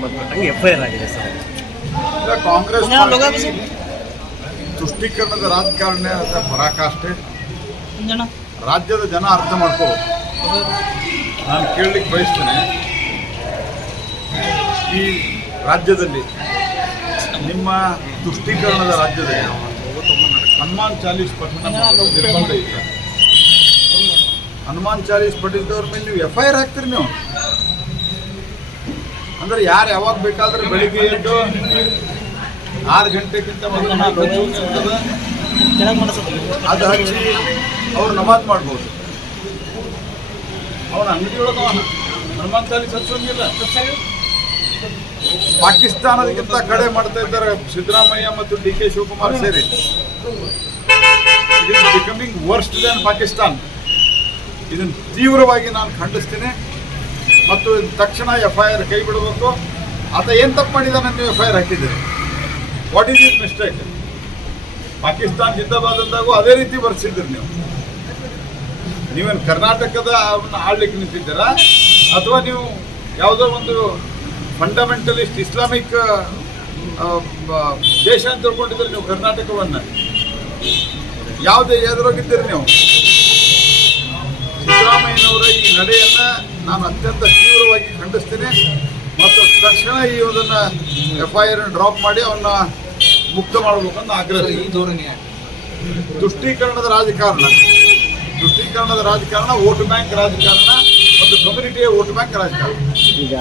ಸಂಬಂಧಪಟ್ಟಂಗೆ F I R ಆಗಿದೆ sir Congress party ತುಷ್ಟೀಕರಣದ ರಾಜಕಾರಣ ಅಂತ ಪರಾಕಾಷ್ಠೆ ರಾಜ್ಯದ ಜನ ಅರ್ಥ ಮಾಡ್ಕೋಬೇಕು. ನಾನು ಕೇಳಲಿಕ್ಕೆ ಬಯಸ್ತೇನೆ. ಈ ರಾಜ್ಯದಲ್ಲಿ ನಿಮ್ಮ ತುಷ್ಟೀಕರಣದ ರಾಜ್ಯದಲ್ಲಿ ಹನುಮಾನ್ ಚಾಲೀಸ್ ಪಠಣ ಮಾಡೋದು ನಿರ್ಬಂಧ ಇದೆ ಹನುಮಾನ್ ಚಾಲೀಸ್ ಪಠಿಸಿದವ್ರ ಮೇಲೆ ನೀವು ಎಫ್ ಐ ಆರ್ ಹಾಕ್ತೀರಿ ನೀವು? ಅಂದ್ರೆ ಯಾರು ಯಾವಾಗ ಬೇಕಾದ್ರೆ ಬೆಳಿಗ್ಗೆ ಎದ್ದು ಆರು ಗಂಟೆಗಿಂತ. ಅದು ಹಚ್ಚಿ ಅವ್ರು ನಮಾಜ್ ಮಾಡ್ಬೋದು. ಅವನ ಅಂಗಡಿ ಹಚ್ಚೋಂಗಿಲ್ಲ ಪಾಕಿಸ್ತಾನದಕ್ಕಿಂತ ಕಡೆ ಮಾಡ್ತಾ ಇದ್ದಾರೆ ಸಿದ್ದರಾಮಯ್ಯ ಮತ್ತು ಡಿ ಕೆ ಶಿವಕುಮಾರ್ ಸೇರಿ. ಬಿಕಮಿಂಗ್ ವರ್ಸ್ಟ್ ದನ್ ಪಾಕಿಸ್ತಾನ್ ಇದನ್ನು ತೀವ್ರವಾಗಿ ನಾನು ಖಂಡಿಸ್ತೀನಿ. ಮತ್ತು ತಕ್ಷಣ ಎಫ್ ಐ ಆರ್ ಕೈ ಬಿಡಬೇಕು ಆತ ಏನು ತಪ್ಪು ಮಾಡಿದಾನೆ ನೀವು ಎಫ್ ಐ ಆರ್ ಹಾಕಿದ್ದೀರಿ? What is is mistake Pakistan ಜಿಂದಾಬಾದ್ ಅಂದಾಗೂ ಅದೇ ರೀತಿ ಬರ್ಸಿದ್ರಿ ನೀವು. ನೀವೇನು ಕರ್ನಾಟಕದ ಅವನ್ನ ಆಳ್ಲಿಕ್ಕೆ ನಿಂತಿದ್ದೀರಾ? ಅಥವಾ ನೀವು ಯಾವುದೋ ಒಂದು ಫಂಡಮೆಂಟಲಿಸ್ಟ್ ಇಸ್ಲಾಮಿಕ್ ದೇಶ ಅಂತ ತಿಳ್ಕೊಂಡಿದ್ರೆ ನೀವು ಕರ್ನಾಟಕವನ್ನು? ಯಾವುದೇ ಎದುರೋಗಿದ್ದೀರಿ ನೀವು? ಸಿದ್ದರಾಮಯ್ಯನವರ ಈ ನಡೆಯನ್ನ ನಾನು ಅತ್ಯಂತ ತೀವ್ರವಾಗಿ ಖಂಡಿಸ್ತೀನಿ. ಮತ್ತು ತಕ್ಷಣ ಈ ಒಂದನ್ನು ಎಫ್ ಐ ಆರ್ ಡ್ರಾಪ್ ಮಾಡಿ ಅವನ್ನ ಮುಕ್ತ ಮಾಡಬೇಕಂತ ಆಗ್ರಹ. ಈ ಧೋರಣೆ ತುಷ್ಟೀಕರಣದ ರಾಜಕಾರಣ. ತುಷ್ಟೀಕರಣದ ರಾಜಕಾರಣ ವೋಟ್ ಬ್ಯಾಂಕ್ ರಾಜಕಾರಣ ಒಂದು ಕಮ್ಯುನಿಟಿಯ ವೋಟ್ ಬ್ಯಾಂಕ್ ರಾಜಕಾರಣ. ಈಗ